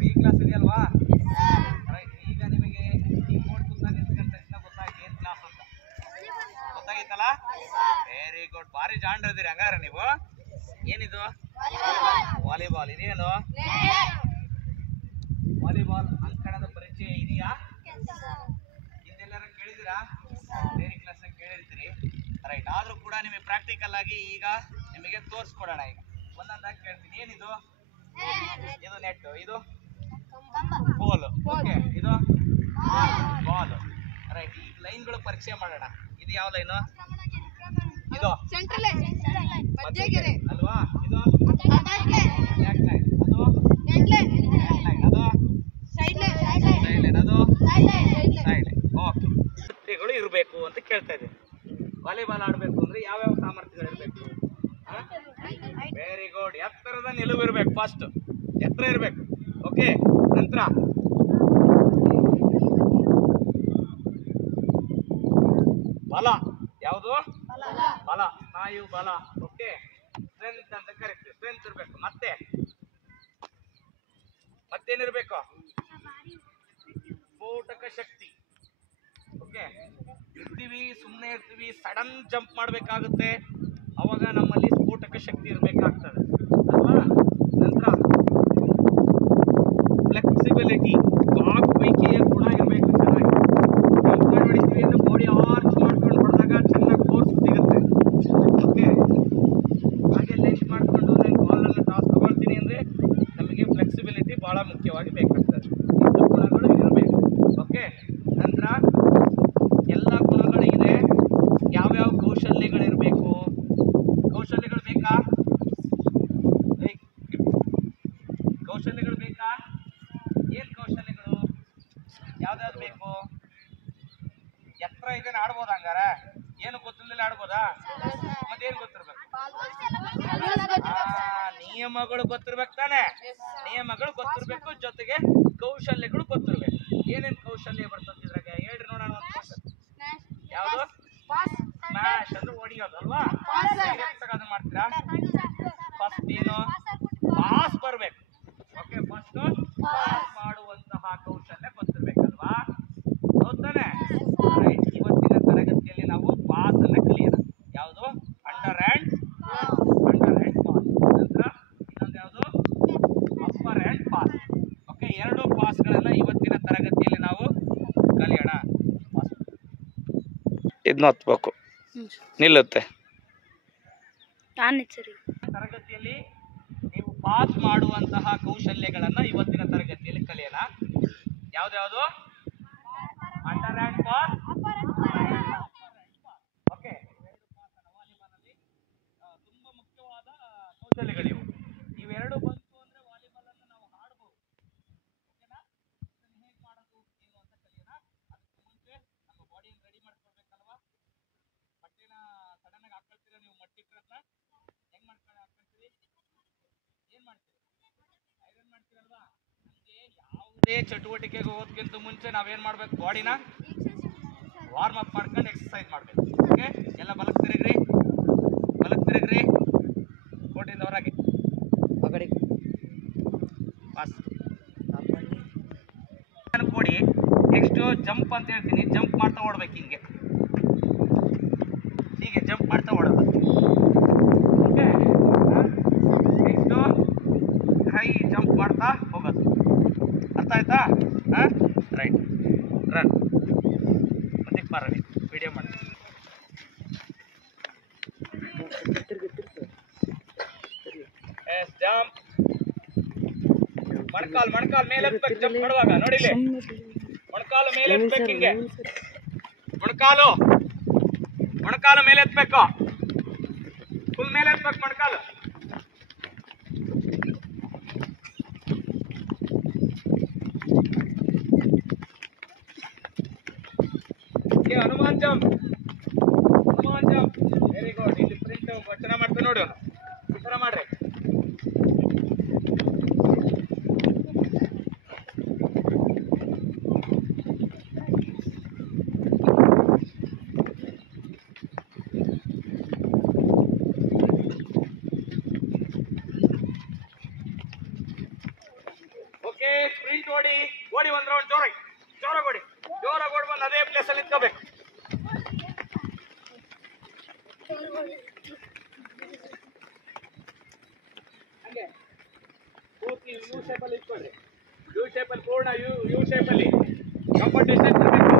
B class ಇದೆಯಲ್ವಾ? Right. ಈಗ ನಿಮಗೆ ಈ ಬೋರ್ಡ್ ಮುಂದೆ ನಿಂತ್ಕೊಂಡ ತಕ್ಷಣ ಗೊತ್ತಾಯ್ತು ಏನು ಕ್ಲಾಸ್ ಅಂತ. ಗೊತ್ತಾಗಿತ್ತಲ್ಲ? Very good. ಭಾರಿ ಜಾಣ್ರಿದ್ದೀರಿ ಹಂಗಾರೆ ನೀವು. ಏನಿದು? ವಾಲಿಬಾಲ್. ಇದೇನು? ವಾಲಿಬಾಲ್ ಅಂಕಣದ ಪರಿಚಯ ಇದೆಯಾ? ಹಿಂದೆಲ್ಲರೂ ಕೇಳಿದಿರಾ? ಬೇರೆ ಕ್ಲಾಸ್ ಕೇಳಿರ್ತೀರಿ. ರೈಟ್. ಆದ್ರೂ ಕೂಡ ನಿಮಗೆ ಪ್ರಾಕ್ಟಿಕಲ್ ಆಗಿ ಈಗ ನಿಮಗೆ ತೋರಿಸ್ಕೊಡೋಣ. ಈಗ ಒಂದೊಂದಾಗಿ ಕೇಳ್ತೀನಿ. ಏನಿದು? ಇದು ನೆಟ್. ಇದು ಗೋಲ್. ಓಕೆ. ಇದು ಬಾಲ್. ರೈಟ್. ಈ ಲೈನ್ಗಳು ಪರಿಚಯ ಮಾಡೋಣ. ಇದು ಯಾವ ಲೈನು? ಇದು ಅಲ್ವಾ? ಇದು ಬ್ಯಾಕ್ ಲೈನ್. ಅದು ಹೆಡ್ ಲೈನ್. ಅದು ಸೈಡ್ ಲೈನ್. ಅದು ಸೈಡ್ ಲೈನ್. ಓಕೆ. ಸಾಮರ್ಥ್ಯಗಳು ಇರಬೇಕು ಅಂತ ಕೇಳ್ತಾ ಇದ್ದೀನಿ. ವಾಲಿಬಾಲ್ ಆಡಬೇಕು ಅಂದ್ರೆ ಯಾವ್ಯಾವ ಸಾಮರ್ಥ್ಯಗಳು ಇರಬೇಕು? Very good. ಎತ್ತರದ ನಿಲುವು ಇರಬೇಕು. ಫಸ್ಟ್ ಎತ್ತರ ಇರಬೇಕು. ಓಕೆ. ನಂತರ ಬಲ. ಯಾವುದು? ಬಲ. ಸ್ನಾಯು ಬಲ. ಓಕೆ. ಸ್ಟ್ರೆಂತ್ ಅಂತ ಕರಿತೀವಿ. ಸ್ಟ್ರೆಂತ್ ಇರಬೇಕು. ಮತ್ತೇನಿರ್ಬೇಕು? ಸ್ಫೋಟಕ ಶಕ್ತಿ. ಓಕೆ. ಇರ್ತೀವಿ, ಸುಮ್ಮನೆ ಇರ್ತೀವಿ, ಸಡನ್ ಜಂಪ್ ಮಾಡಬೇಕಾಗುತ್ತೆ. ಅವಾಗ ನಮ್ಮಲ್ಲಿ ಸ್ಫೋಟಕ ಶಕ್ತಿ ಇರಬೇಕಾಗ್ತದೆ ಅಲ್ವಾ? ನಂತರ ಫ್ಲೆಕ್ಸಿಬಿಲಿಟಿ, ಬಾಗುವಿಕೆಯ ಗುಣ ಇರಬೇಕು. ಚೆನ್ನಾಗಿ ಜಂಪ್ ಮಾಡಿ ಹೊಡಿತೀವಿ ಅಂದ್ರೆ ಬಾಡಿ ಆರ್ಚ್ ಮಾಡ್ಕೊಂಡು ಹೊಡೆದಾಗ ಚೆನ್ನಾಗಿ ಫೋರ್ಸ್ ಸಿಗುತ್ತೆ. ಓಕೆ. ಹಾಗೆ ಲೆಂಚ್ ಮಾಡಿಕೊಂಡು ನಾನು ಬಾಲನ್ನು ಟಾಸ್ ತಗೊಳ್ತೀನಿ ಅಂದರೆ ನಮಗೆ ಫ್ಲೆಕ್ಸಿಬಿಲಿಟಿ ಭಾಳ ಮುಖ್ಯವಾಗಿ ಬೇಕಾಗ್ತದೆ. ಇಷ್ಟು ಗುಣಗಳು ಇರಬೇಕು. ಓಕೆ. ನಂತರ ಎಲ್ಲ ಗುಣಗಳು ಇದೆ. ಯಾವ್ಯಾವ ಕೌಶಲ್ಯಗಳಿರಬೇಕು? ಕೌಶಲ್ಯಗಳು ಬೇಕಾ? ಕೌಶಲ್ಯಗಳು ಬೇಕಾ? ಏನು ಕೌಶಲ್ಯಗಳು? ಯಾವ್ದಾದ್ರು ಬೇಕು? ಎತ್ತರ ಇದನ್ನು ಆಡ್ಬೋದ? ಹಂಗಾರೆ ಏನು ಗೊತ್ತಿಲ್ಲದೆ ಆಡ್ಬೋದಾ? ಮತ್ತೇನು ಗೊತ್ತಿರ್ಬೇಕು? ನಿಯಮಗಳು ಗೊತ್ತಿರ್ಬೇಕು ತಾನೆ? ನಿಯಮಗಳು ಗೊತ್ತಿರ್ಬೇಕು. ಜೊತೆಗೆ ಕೌಶಲ್ಯಗಳು ಗೊತ್ತಿರ್ಬೇಕು. ಏನೇನು ಕೌಶಲ್ಯ ಬರ್ತದೆ ಇದ್ರಾಗ ಹೇಳ್ರಿ ನೋಡೋಣ. ಒಂದು ಕೌಶಲ್ಯ ಯಾವುದು? ಸ್ಮ್ಯಾಶ್ ಅಂದ್ರೆ ಹೊಡಿಯೋದು ಅಲ್ವಾ? ಅದನ್ನ ಮಾಡ್ತೀರಾ? ಫಸ್ಟ್ ಏನು? ಪಾಸ್ ಬರ್ಬೇಕು. ಓಕೆ. ಫಸ್ಟ್ ಪಾಸ್ ಮಾಡುವಂತಹ ಕೌಶಲ್ಯ ಗೊತ್ತಿರ್ಬೇಕಲ್ವಾ? ಹೌದಾನೆ? ರೈಟ್. ಇವತ್ತಿನ ತರಗತಿಯಲ್ಲಿ ನಾವು ಪಾಸ್ ಅನ್ನ ಕಲಿಯೋಣ. ಯಾವುದು? Under hand pass. ನಂತರ ಇನ್ನೊಂದು ಯಾವುದು? Upper and pass. ಓಕೆ. ಎರಡು ಪಾಸ್ಗಳನ್ನ ಇವತ್ತಿನ ತರಗತಿಯಲ್ಲಿ ನಾವು ಕಲಿಯೋಣ. ಇದನ್ನ ಹತ್ಬೇಕು, ನಿಲ್ಲುತ್ತೆ. ತರಗತಿಯಲ್ಲಿ ನೀವು ಪಾಸ್ ಮಾಡುವಂತಹ ಕೌಶಲ್ಯಗಳನ್ನ ಇವತ್ತಿನ ತರಗತಿಯಲ್ಲಿ ಕಲಿಯೋಣ. ಯಾವ್ದ್ಯಾವುದು? Under hand pass. Okay. Volleyball ತುಂಬಾ ಮುಖ್ಯವಾದ ಕೌಶಲ್ಯಗಳಿವು. ಇವೆರಡು ಬಂತು ಅಂದ್ರೆ ವಾಲಿಬಾಲ್ ಅನ್ನು ನಾವು ಆಡಬಹುದು. ಓಕೆನಾ? ಇದನ್ನು ಹೇಗೆ ಮಾಡೋದು ಏನು ಅಂತ ಕಲಿಯೋಣ. ಅದಕ್ಕೆ ಮುಂಚೆ ನಮ್ಮ ಬಾಡಿಯನ್ನು ರೆಡಿ ಮಾಡ್ಕೊಳ್ಬೇಕಲ್ವಾ? ಬಟ್ಟೆನ ಸಡನ್ ಆಗಿ ಹಾಕೊಳ್ತೀರಾ ನೀವು? ಮಟ್ಟಿಟ್ರನ್ನ ಹೆಂಗ್ ಹಾಕೊಳ್ತೀರಿ? ಏನ್ ಮಾಡ್ತೀರಿ? ಐರನ್ ಮಾಡ್ತೀರಲ್ವಾ? ನಮಗೆ ಯಾವುದೇ ಚಟುವಟಿಕೆಗೆ ಹೋಗೋದಕ್ಕಿಂತ ಮುಂಚೆ ನಾವೇನ್ ಮಾಡ್ಬೇಕು? ಬಾಡಿನ ವಾರ್ಮ್ ಅಪ್ ಮಾಡ್ಕೊಂಡು ಎಕ್ಸರ್ಸೈಸ್ ಮಾಡ್ಬೇಕು. ಓಕೆ. ಎಲ್ಲ ಬಲಕ್ಕೆ ತಿರುಗ್ರಿ, ಕೋಟಿಂದ ಹೊರಗೆ ಪಾಸ್ ಕೊಡಿ. ನೆಕ್ಸ್ಟ್ ಜಂಪ್ ಅಂತ ಹೇಳ್ತೀನಿ. ಜಂಪ್ ಮಾಡ್ತಾ ಓಡ್ಬೇಕು. ಹೀಗೆ ಜಂಪ್ ಮಾಡ್ತಾ ಓಡೋದು. ಓಕೆ. ನೆಕ್ಸ್ಟು ಹೈ ಜಂಪ್ ಮಾಡ್ತಾ ಹೋಗೋದು. ಅರ್ಥ ಆಯ್ತಾ? ರೈಟ್. ರನ್. ಮುಂದಕ್ಕೆ ಬರಲಿ. ವಿಡಿಯೋ ಮಾಡಿ. ಜಂಪ್. ಮೊಣಕಾಲು ಮೇಲೆ ಎತ್ತಬೇಕು. ಜಂಪ್ ಮಾಡುವಾಗ ನೋಡಿಲಿ. ಮೊಣಕಾಲು ಮೇಲೆ ಎತ್ತಬೇಕು. ಹಿಂಗೆ ಮೊಣಕಾಲು ಮೇಲೆ ಎತ್ತಬೇಕು. ಫುಲ್ ಮೇಲೆ ಎತ್ತಬೇಕು ಮೊಣಕಾಲು. ಹನುಮಾನ್ ಜಂಪ್. Very good. ಇಲ್ಲಿ ಪ್ರಿಂಟ್ ವಚನ ಮಾಡ್ತಾ ನೋಡಿ. ಈ ಥರ ಮಾಡ್ರಿ. ಓಕೆ ಸ್ಪ್ರಿಂಟ್ ಓಡಿ ಒಂದ್ ರೌಂಡ್ ಜೋರಾಗಿ ಓಡಿ ಬಂದು ಅದೇ ಪ್ಲೇಸ್ ಅಲ್ಲಿ ನಿಂತ್ಕೋಬೇಕು. ಹಂಗೆ ಪೂರ್ತಿ ಯು ಶೇಪ್ ಅಲ್ಲಿ ಇಟ್ಕೊಳ್ಳಿ. ಯು ಶೇಪ್ ಅಲ್ಲಿ ಪೂರ್ಣ ಯು ಶೇಪ್ ಅಲ್ಲಿ ಕಂಫರ್ಟ್ ಡಿಸ್ಟೆನ್ಸ್ ಇರಬೇಕು.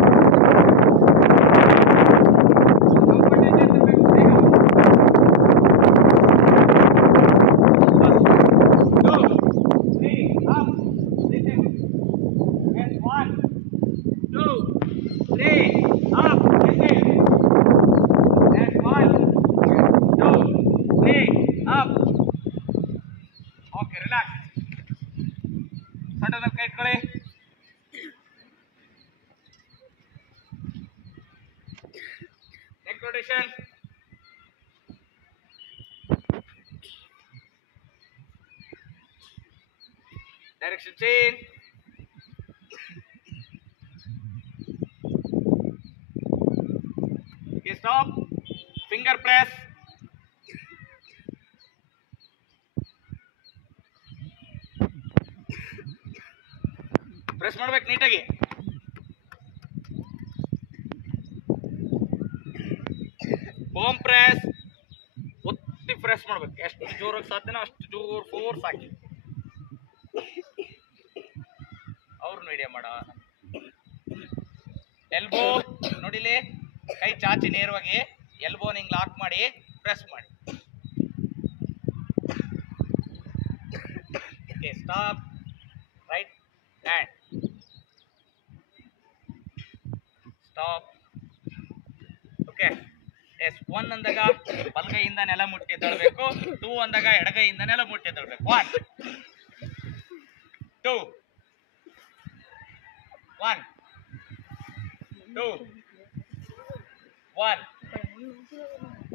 Rotation. Direction change. Okay, stop. Finger press. Press ಮಾಡಬೇಕು ನೀಟಾಗಿ. ಬಾಂಬ್ ಪ್ರೆಸ್ ಒತ್ತಿ ಪ್ರೆಸ್ ಮಾಡ್ಬೇಕು. ಎಷ್ಟು ಜೋರಾಗಿ ಸಾಧ್ಯನೋ ಅಷ್ಟು ಜೋರು ಫೋರ್ಸ್ ಹಾಕಿ. ಅವ್ರನ್ನ ವಿಡಿಯೋ ಮಾಡ. ಎಲ್ಬೋ ನೋಡಿಲಿ, ಕೈ ಚಾಚಿ ನೇರವಾಗಿ ಎಲ್ಬೋನ ಹಿಂಗ್ ಲಾಕ್ ಮಾಡಿ ಪ್ರೆಸ್ ಮಾಡಿ. Okay stop. Right hand stop. Okay yes 1 ಅಂದಾಗ ಬಲಗೈಯಿಂದ ನೆಲ ಮುಟ್ಟಿ ತಳ್ಳಬೇಕು. 2 ಅಂದಾಗ ಎಡಗೈಯಿಂದ ನೆಲ ಮುಟ್ಟಿ ತಳ್ಳಬೇಕು. 1 2 1 2 1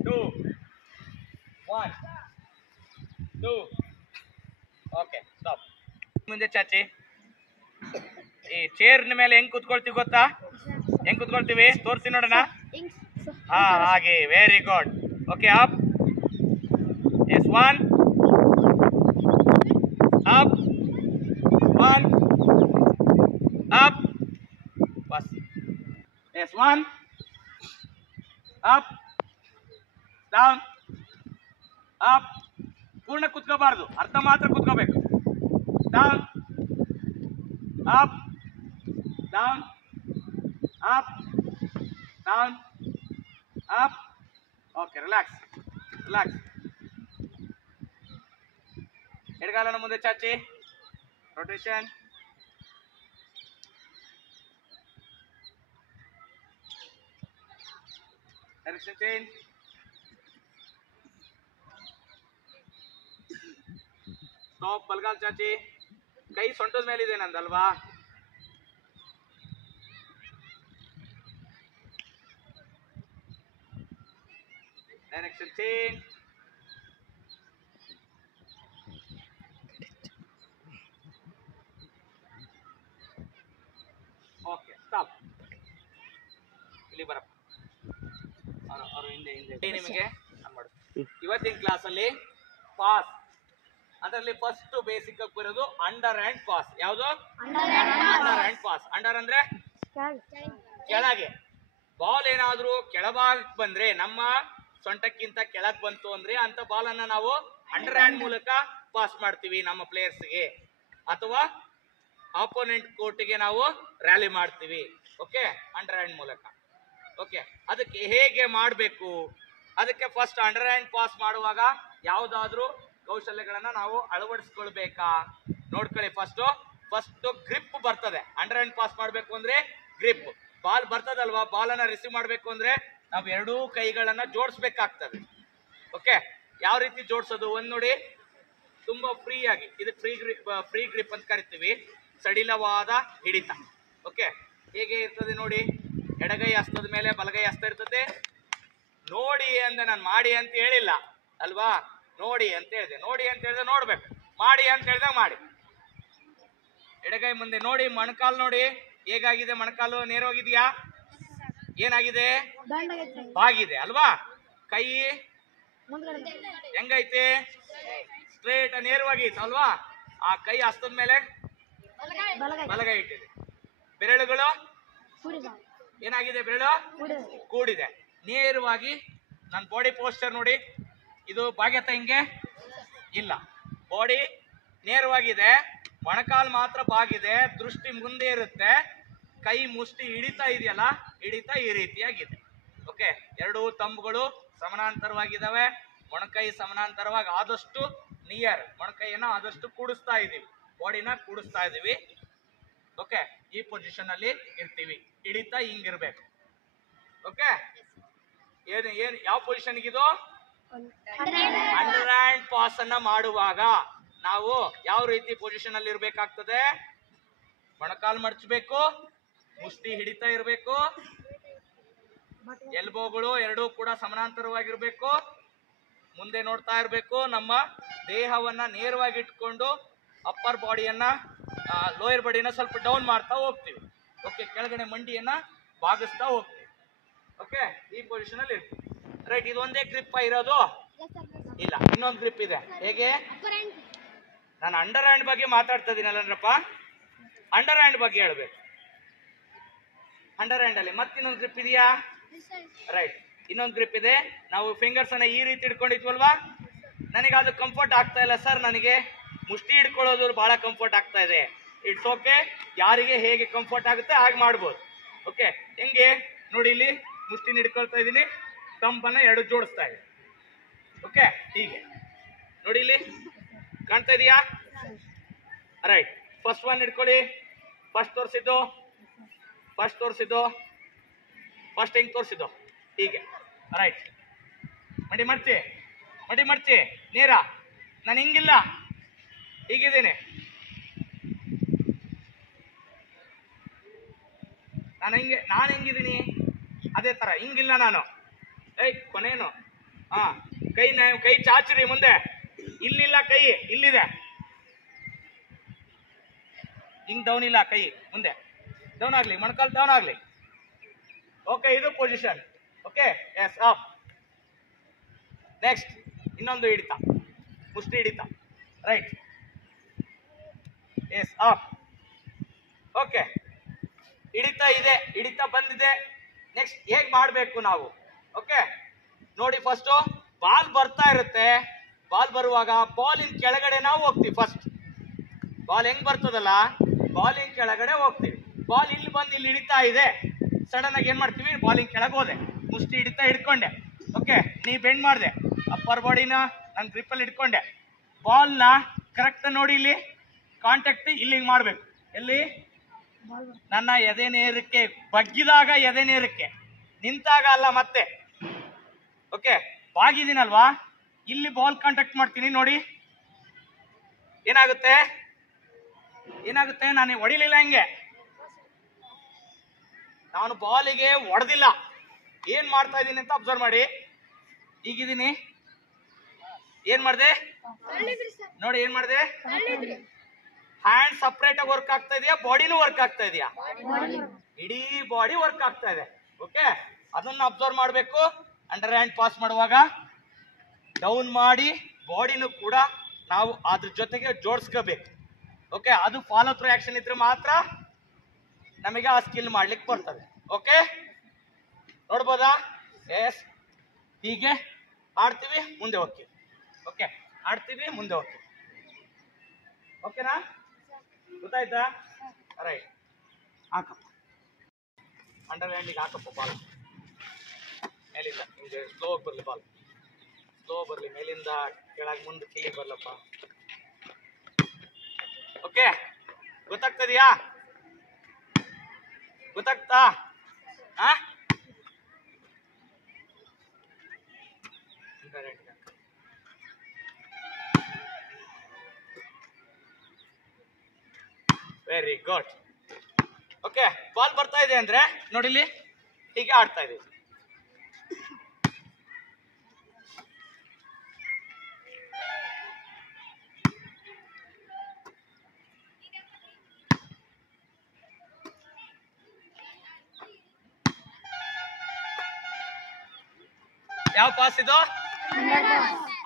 2 1 2. Okay stop. ಮುಂದೆ ಚಾಚಿ. ಈ ಚೇರ್ ಮೇಲೆ ಹೆಂಗ್ ಕುತ್ಕೊಳ್ತೀವಿ ಗೊತ್ತಾ? ಹೆಂಗ್ ಕುತ್ಕೊಳ್ತೀವಿ ತೋರಿಸಿ ನೋಡೋಣ. ಹಾ ಹಾಗೆ. Very good. Okay up. ಎಸ್ 1 ಅಪ್ 1 ಅಪ್ ಬಸ್. ಎಸ್ 1 ಅಪ್ ಡೌನ್ ಅಪ್. ಪೂರ್ಣ ಕುತ್ಕೋಬಾರ್ದು, ಅರ್ಧ ಮಾತ್ರ ಕುತ್ಕೋಬೇಕು. Down up down up down up. Okay relax. ಎಡಗಾಲನ ಮುಂದೆ ಚಾಚಿ. ರೊಟೇಷನ್. Direction change. ಸ್ಟಾಪ್. ಬಲಗಾಲ್ ಚಾಚಿ. ಕೈ ಸೊಂಟದ ಮೇಲೆ ಇದೆ ನಂದಲ್ವಾ? Direction change. Okay stop. ಇಲ್ಲಿ ಬರಪ್ಪ. ಅವರು ಹಿಂದೆ ನಿಮಗೆ ಮಾಡು. ಇವತ್ತಿನ ಕ್ಲಾಸಲ್ಲಿ ಪಾಸ್, ಅದರಲ್ಲಿ ಫಸ್ಟ್ ಬೇಸಿಕ್ ಆಗಿ ಬರೋದು ಅಂಡರ್ ಹ್ಯಾಂಡ್ ಪಾಸ್. ಯಾವುದು? Under hand pass. ಅಂಡರ್ ಅಂದ್ರೆ ಕೆಳಗೆ. ಬಾಲ್ ಏನಾದ್ರೂ ಕೆಳಭಾಗಕ್ಕೆ ಬಂದ್ರೆ, ನಮ್ಮ ಸೊಂಟಕ್ಕಿಂತ ಕೆಳಗ್ ಬಂತು ಅಂದ್ರೆ ಅಂತ ಬಾಲ್ ಅನ್ನ ನಾವು ಅಂಡರ್ ಹ್ಯಾಂಡ್ ಮೂಲಕ ಪಾಸ್ ಮಾಡ್ತೀವಿ ನಮ್ಮ ಪ್ಲೇಯರ್ಸ್ಗೆ, ಅಥವಾ ಆಪೋನೆಂಟ್ ಕೋರ್ಟ್ಗೆ ನಾವು ರ್ಯಾಲಿ ಮಾಡ್ತೀವಿ. ಓಕೆ, ಅಂಡರ್ ಹ್ಯಾಂಡ್ ಮೂಲಕ. ಓಕೆ, ಅದಕ್ಕೆ ಹೇಗೆ ಮಾಡಬೇಕು? ಅದಕ್ಕೆ ಫಸ್ಟ್ ಅಂಡರ್ ಹ್ಯಾಂಡ್ ಪಾಸ್ ಮಾಡುವಾಗ ಯಾವುದಾದ್ರೂ ಕೌಶಲ್ಯಗಳನ್ನ ನಾವು ಅಳವಡಿಸ್ಕೊಳ್ಬೇಕಾ? ನೋಡ್ಕೊಳ್ಳಿ. ಫಸ್ಟ್ ಗ್ರಿಪ್ ಬರ್ತದೆ. ಅಂಡರ್ ಹ್ಯಾಂಡ್ ಪಾಸ್ ಮಾಡಬೇಕು ಅಂದ್ರೆ ಗ್ರಿಪ್. ಬಾಲ್ ಬರ್ತದಲ್ವಾ, ಬಾಲ್ ಅನ್ನ ರಿಸೀವ್ ಮಾಡಬೇಕು ಅಂದ್ರೆ ನಾವು ಎರಡೂ ಕೈಗಳನ್ನ ಜೋಡಿಸ್ಬೇಕಾಗ್ತದೆ. ಓಕೆ, ಯಾವ ರೀತಿ ಜೋಡಿಸೋದು? ಒಂದ್ ನೋಡಿ, ತುಂಬಾ ಫ್ರೀ ಆಗಿ, ಇದಕ್ಕೆ ಫ್ರೀ ಗ್ರಿಪ್ ಅಂತ ಕರಿತೀವಿ, ಸಡಿಲವಾದ ಹಿಡಿತ. ಓಕೆ, ಹೇಗೆ ಇರ್ತದೆ ನೋಡಿ, ಎಡಗೈ ಹಸ್ತದ ಮೇಲೆ ಬಲಗೈ ಹಸ್ತ ಇರ್ತದೆ. ನೋಡಿ ಅಂದ್ರೆ ನಾನು ಮಾಡಿ ಅಂತ ಹೇಳಿಲ್ಲ ಅಲ್ವಾ, ನೋಡಿ ಅಂತ ಹೇಳಿದೆ. ನೋಡಿ ಅಂತ ಹೇಳಿದ್ರೆ ನೋಡ್ಬೇಕು, ಮಾಡಿ ಅಂತ ಹೇಳಿದಾಗ ಮಾಡಿ. ಎಡಗೈ ಮುಂದೆ ನೋಡಿ, ಮೊಣಕಾಲು ನೋಡಿ ಹೇಗಾಗಿದೆ, ಮೊಣಕಾಲು ನೇರವಾಗಿದೆಯಾ? ಏನಾಗಿದೆ? ಬಾಗಿದೆ ಅಲ್ವಾ? ಕೈ ಹೆಂಗೈತೆ? ಸ್ಟ್ರೇಟ್ ನೇರವಾಗಿ ಅಲ್ವಾ? ಆ ಕೈ ಹಸ್ತದ ಮೇಲೆ ಬಲಗೈ ಇಟ್ಟಿದೆ. ಬೆರಳುಗಳು ಏನಾಗಿದೆ? ಬೆರಳು ಕೂಡಿದೆ. ನೇರವಾಗಿ ನನ್ನ ಬಾಡಿ ಪೋಸ್ಚರ್ ನೋಡಿ, ಇದು ಬಾಗ್ಯತ ಹಿಂಗೆ ಇಲ್ಲ, ಬಾಡಿ ನೇರವಾಗಿದೆ, ಮೊಣಕಾಲು ಮಾತ್ರ ಬಾಗಿದೆ, ದೃಷ್ಟಿ ಮುಂದೆ ಇರುತ್ತೆ, ಕೈ ಮುಷ್ಟಿ ಹಿಡಿತಾ ಇದೆಯಲ್ಲ, ಹಿಡಿತಾ ಈ ರೀತಿಯಾಗಿದೆ. ಓಕೆ, ಎರಡೂ ತಂಬುಗಳು ಸಮಾನಾಂತರವಾಗಿದ್ದಾವೆ, ಮೊಣಕೈ ಸಮಾನಾಂತರವಾಗಿ ಆದಷ್ಟು ನಿಯರ್, ಮೊಣಕೈಯನ್ನ ಆದಷ್ಟು ಕೂಡಿಸ್ತಾ ಇದೀವಿ, ಬಾಡಿನ ಕೂಡಿಸ್ತಾ ಇದೀವಿ. ಓಕೆ, ಈ ಪೊಸಿಷನ್ ಅಲ್ಲಿ ಇರ್ತೀವಿ, ಹಿಡಿತಾ ಹಿಂಗಿರ್ಬೇಕು. ಓಕೆ, ಏನು ಏನು ಯಾವ ಪೊಸಿಷನ್ ಇದು? ಅಂಡರ್ ಹ್ಯಾಂಡ್ ಪಾಸ್ ಅನ್ನ ಮಾಡುವಾಗ ನಾವು ಯಾವ ರೀತಿ ಪೊಸಿಷನ್ ಅಲ್ಲಿ ಇರ್ಬೇಕಾಗ್ತದೆ? ಮೊಣಕಾಲು ಮಡಚಬೇಕು, ಮುಷ್ಟಿ ಹಿಡಿತಾ ಇರಬೇಕು, ಎಲ್ಬೋಗಳು ಎರಡೂ ಕೂಡ ಸಮಾನಾಂತರವಾಗಿರ್ಬೇಕು, ಮುಂದೆ ನೋಡ್ತಾ ಇರಬೇಕು, ನಮ್ಮ ದೇಹವನ್ನ ನೇರವಾಗಿ ಇಟ್ಕೊಂಡು ಅಪ್ಪರ್ ಬಾಡಿಯನ್ನ ಲೋಯರ್ ಬಾಡಿಯನ್ನ ಸ್ವಲ್ಪ ಡೌನ್ ಮಾಡ್ತಾ ಹೋಗ್ತೀವಿ. ಓಕೆ, ಕೆಳಗಡೆ ಮಂಡಿಯನ್ನ ಬಾಗಿಸ್ತಾ ಹೋಗ್ತೀವಿ. ಓಕೆ, ಈ ಪೊಸಿಷನ್ ಅಲ್ಲಿ ಇರ್ತೀವಿ. ರೈಟ್, ಇದು ಒಂದೇ ಗ್ರಿಪ್ ಇರೋದು ಇಲ್ಲ, ಇನ್ನೊಂದು ಗ್ರಿಪ್ ಇದೆ. ಹೇಗೆ? ನಾನು ಅಂಡರ್ ಹ್ಯಾಂಡ್ ಬಗ್ಗೆ ಮಾತಾಡ್ತಾ ಇದೀನಲ್ಲಪ್ಪ, ಅಂಡರ್ ಹ್ಯಾಂಡ್ ಬಗ್ಗೆ ಹೇಳ್ಬೇಕು. ಅಂಡರ್ ಹ್ಯಾಂಡ್ ಅಲ್ಲಿ ಮತ್ತಿನ್ನೊಂದು ಗ್ರಿಪ್ ಇದೆಯಾ? ರೈಟ್, ಇನ್ನೊಂದು ಗ್ರಿಪ್ ಇದೆ. ನಾವು ಫಿಂಗರ್ಸ್ ಅನ್ನ ಈ ರೀತಿ ಹಿಡ್ಕೊಂಡಿದ್ವಲ್ವಾ, ನನಗೆ ಅದು ಕಂಫರ್ಟ್ ಆಗ್ತಾ ಇಲ್ಲ ಸರ್, ನನಗೆ ಮುಷ್ಟಿ ಹಿಡ್ಕೊಳ್ಳೋದು ಬಹಳ ಕಂಫರ್ಟ್ ಆಗ್ತಾ ಇದೆ. ಇಟ್ಸ್ ಓಕೆ, ಯಾರಿಗೆ ಹೇಗೆ ಕಂಫರ್ಟ್ ಆಗುತ್ತೆ ಹಾಗೆ ಮಾಡ್ಬೋದು. ಓಕೆ, ಹೆಂಗೆ ನೋಡಿ, ಇಲ್ಲಿ ಮುಷ್ಟಿನ ಹಿಡ್ಕೊಳ್ತಾ ಇದ್ದೀನಿ, ತಂಪನ್ನ ಎರಡು ಜೋಡಿಸ್ತಾ ಇದೆ. ಓಕೆ, ಹೀಗೆ ನೋಡಿ, ಇಲ್ಲಿ ಕಾಣ್ತಾ ಇದೆಯಾ? ರೈಟ್, ಫಸ್ಟ್ ಒನ್ ಹಿಡ್ಕೊಳ್ಳಿ, ಫಸ್ಟ್ ತೋರಿಸಿದ್ದು, ಫಸ್ಟ್ ಹೆಂಗ್ ತೋರಿಸಿದ್ದು, ಹೀಗೆ. ರೈಟ್, ಮಡಿ ಮಾಡ್ತಿ ನೇರ, ನಾನು ಹಿಂಗಿಲ್ಲ, ಹೀಗಿದ್ದೀನಿ, ನಾನು ಹೆಂಗಿದ್ದೀನಿ ಅದೇ ತರ, ಹಿಂಗಿಲ್ಲ ನಾನು. ಕೊನೇನು ಕೈ ಚಾಚ್ರಿ ಮುಂದೆ, ಇಲ್ಲಿಲ್ಲ ಕೈ, ಇಲ್ಲಿದೆ, ಹಿಂಗ್ ಡೌನ್ ಇಲ್ಲ, ಕೈ ಮುಂದೆ ಡೌನ್ ಆಗ್ಲಿ, ಮೊಣಕಾಲು ಡೌನ್ ಆಗ್ಲಿ. ಓಕೆ, ಇದು position. Okay, yes, up. Next ಇನ್ನೊಂದು ಹಿಡಿತ, ಮುಷ್ಟಿ ಹಿಡಿತ. Right, S, up. ಓಕೆ, ಹಿಡಿತಾ ಇದೆ, ಹಿಡಿತಾ ಬಂದಿದೆ. ನೆಕ್ಸ್ಟ್ ಹೇಗ್ ಮಾಡಬೇಕು ನಾವು? ಓಕೆ ನೋಡಿ, ಫಸ್ಟ್ ಬಾಲ್ ಬರ್ತಾ ಇರುತ್ತೆ, ಬಾಲ್ ಬರುವಾಗ ಬಾಲಿನ ಕೆಳಗಡೆ ನಾವು ಹೋಗ್ತೀವಿ. ಫಸ್ಟ್ ಬಾಲ್ ಹೆಂಗ್ ಬರ್ತದಲ್ಲ, ಬಾಲಿನ ಕೆಳಗಡೆ ಹೋಗ್ತೀವಿ. ಬಾಲ್ ಇಲ್ಲಿ ಬಂದು ಇಲ್ಲಿ ಹಿಡಿತಾ ಇದೆ, ಸಡನ್ ಆಗಿ ಏನ್ ಮಾಡ್ತೀವಿ? ಬಾಲಿಂಗ್ ಕೆಳಗೆ ಹೋದೆ, ಮುಷ್ಟಿ ಹಿಡಿತಾ ಹಿಡ್ಕೊಂಡೆ. ಓಕೆ, ನೀ ಬೆಂಡ್ ಮಾಡಿದೆ, ಅಪ್ಪರ್ ಬಾಡಿನ ನಾನು ಗ್ರಿಪ್ಪಲ್ಲಿ ಹಿಡ್ಕೊಂಡೆ, ಬಾಲ್ನ ಕರೆಕ್ಟ್ ನೋಡಿ, ಇಲ್ಲಿ ಕಾಂಟ್ಯಾಕ್ಟ್ ಇಲ್ಲಿಗೆ ಮಾಡ್ಬೇಕು. ಎಲ್ಲಿ? ನನ್ನ ಎದೆ ನೇರಕ್ಕೆ, ಬಗ್ಗಿದಾಗ ಎದೆ ನೇರಕ್ಕೆ, ನಿಂತಾಗ ಅಲ್ಲ ಮತ್ತೆ. ಓಕೆ, ಬಾಗಿದ್ದೀನಲ್ವಾ, ಇಲ್ಲಿ ಬಾಲ್ ಕಾಂಟ್ಯಾಕ್ಟ್ ಮಾಡ್ತೀನಿ ನೋಡಿ, ಏನಾಗುತ್ತೆ? ನಾನು ಹೊಡಿಲಿಲ್ಲ, ಹಿಂಗೆ ನಾನು ಬಾಲಿಗೆ ಹೊಡೆದಿಲ್ಲ. ಏನ್ ಮಾಡ್ತಾ ಇದ್ದೀನಿ ಅಂತ ಅಬ್ಸರ್ವ್ ಮಾಡಿ. ಈಗಿದ್ದೀನಿ, ಏನ್ ಮಾಡಿದೆ ನೋಡಿ, ಏನ್ ಮಾಡಿದೆ? ಹ್ಯಾಂಡ್ ಸಪ್ರೇಟ್ ಆಗಿ ವರ್ಕ್ ಆಗ್ತಾ ಇದೆಯಾ, ಬಾಡಿನೂ ವರ್ಕ್ ಆಗ್ತಾ ಇದೆಯಾ? ಇಡೀ ಬಾಡಿ ವರ್ಕ್ ಆಗ್ತಾ ಇದೆ. ಓಕೆ, ಅದನ್ನ ಅಬ್ಸರ್ವ್ ಮಾಡಬೇಕು. ಅಂಡರ್ ಹ್ಯಾಂಡ್ ಪಾಸ್ ಮಾಡುವಾಗ ಡೌನ್ ಮಾಡಿ ಬಾಡಿನೂ ಕೂಡ ನಾವು ಅದ್ರ ಜೊತೆಗೆ ಜೋಡಿಸ್ಕೋಬೇಕು. ಓಕೆ, ಅದು ಫಾಲೋ ಥ್ರೂ ಆಕ್ಷನ್ ಇದ್ರೆ ಮಾತ್ರ ನಮಗೆ ಆ ಸ್ಕಿಲ್ ಮಾಡ್ಲಿಕ್ಕೆ ಬರ್ತದೆ. ಓಕೆ, ನೋಡ್ಬೋದಾ? ಎಸ್, ಹೀಗೆ ಆಡ್ತೀವಿ, ಮುಂದೆ ಹೋಗ್ತೀವಿ. ಓಕೆ, ಆಡ್ತೀವಿ, ಮುಂದೆ ಹೋಗ್ತೀವಿ. ಓಕೆನಾ? ಗೊತ್ತಾಯ್ತಾ? ರೈಟ್, ಹಾಕಪ್ಪ, ಅಂಡರ್ ಹ್ಯಾಂಡಿಗೆ ಹಾಕಪ್ಪ ಬಾಲ್. ಮೇಲಿಂದ ಹಿಂಗೆ ಸ್ಲೋ ಬರಲಿ, ಬಾಲ್ ಸ್ಲೋ ಬರಲಿ, ಮೇಲಿಂದ ಕೆಳಗೆ ಮುಂದೆ ಕಿಲಿ ಬರ್ಲಪ್ಪ. ಓಕೆ, ಗೊತ್ತಾಗ್ತದೆಯಾ? ಗೊತ್ತಾಗ್ತಾ? Very good. ಓಕೆ, ಬಾಲ್ ಬರ್ತಾ ಇದೆ ಅಂದ್ರೆ ನೋಡಿಲಿ, ಹೀಗೆ ಆಡ್ತಾ ಇದೀವಿ. ಯಾವ ಪಾಸ್ ಇದು?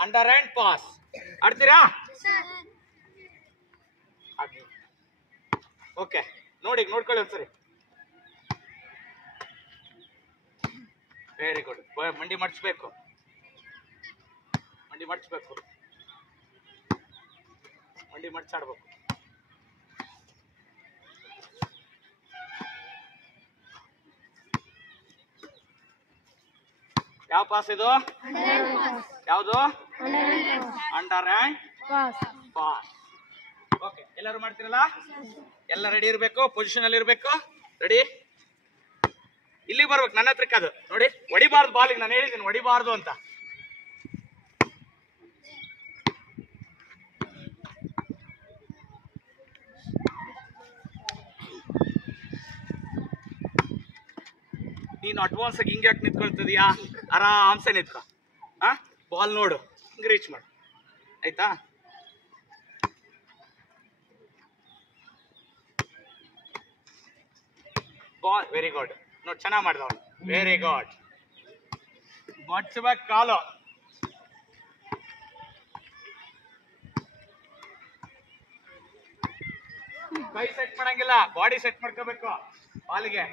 Under hand pass. ಆಡ್ತೀರಾ? ಓಕೆ, ನೋಡಿ ನೋಡ್ಕೊಳ್ಳಿ ಒಂದ್ಸರಿ. Very good. ಮಂಡಿ ಮಡ್ಚ್ಬೇಕು, ಮಂಡಿ ಮಡ್ಚ್ಬೇಕು, ಮಂಡಿ ಮಡ್ಚಾಡ್ಬೇಕು. ಯಾವ ಪಾಸ್ ಇದು? ಯಾವುದು? Under hand pass. ಓಕೆ, ಎಲ್ಲರೂ ಮಾಡ್ತೀರಲ್ಲ? ಎಲ್ಲ ರೆಡಿ ಇರಬೇಕು, ಪೊಸಿಷನ್ ಅಲ್ಲಿ ಇರಬೇಕು. ರೆಡಿ? ಇಲ್ಲಿ ಬರ್ಬೇಕು ನನ್ನ ಹತ್ರಕ್ಕೆ. ಅದು ನೋಡಿ, ಹೊಡಿಬಾರ್ದು ಬಾಲಿಗೆ. ನಾನು ಹೇಳಿದ್ದೀನಿ ಹೊಡಿಬಾರ್ದು ಅಂತ. ನೀನು ಅಡ್ವಾನ್ಸ್ ಆಗಿ ಹಿಂಗೆ ಯಾಕೆ ನಿಂತ್ಕೊಳ್ತಿದೀಯಾ? ಆರಾಮ್ಸೆ ನಿಂತ್ಕೊ. ಬಾಲ್ ನೋಡು, ಹಿಂಗೆ ರೀಚ್ ಮಾಡು, ಆಯ್ತಾ? Ball very good. ನೋಡಿ, ಚೆನ್ನಾಗಿ ಮಾಡಿದವನು. Very good. ಮಡ್ಚಬೇಕು ಕಾಲು. ಕೈ ಸೆಟ್ ಮಾಡಂಗಿಲ್ಲ, ಬಾಡಿ ಸೆಟ್ ಮಾಡ್ಕೋಬೇಕು ಬಾಲಿಗೆ.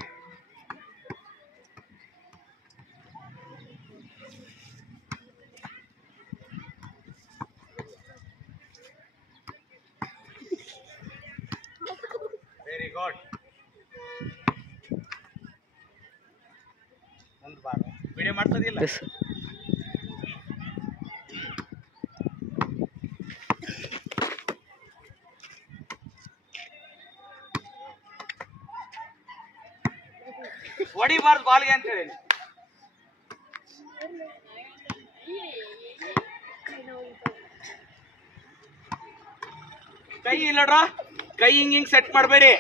Very good. ಒಂದು ಬಾರ್ ವಿಡಿಯೋ ಮಾಡ್ತದಿಲ್ಲ. ಹೊಡಿಬಾರ್ದು ಬಾಲ್ಗೆ ಅಂತ ಹೇಳಿ. ಕೈ ಇಲ್ಲಡ್ರ, ಕೈ ಹಿಂಗ್ ಸೆಟ್ ಮಾಡಬೇಡಿ.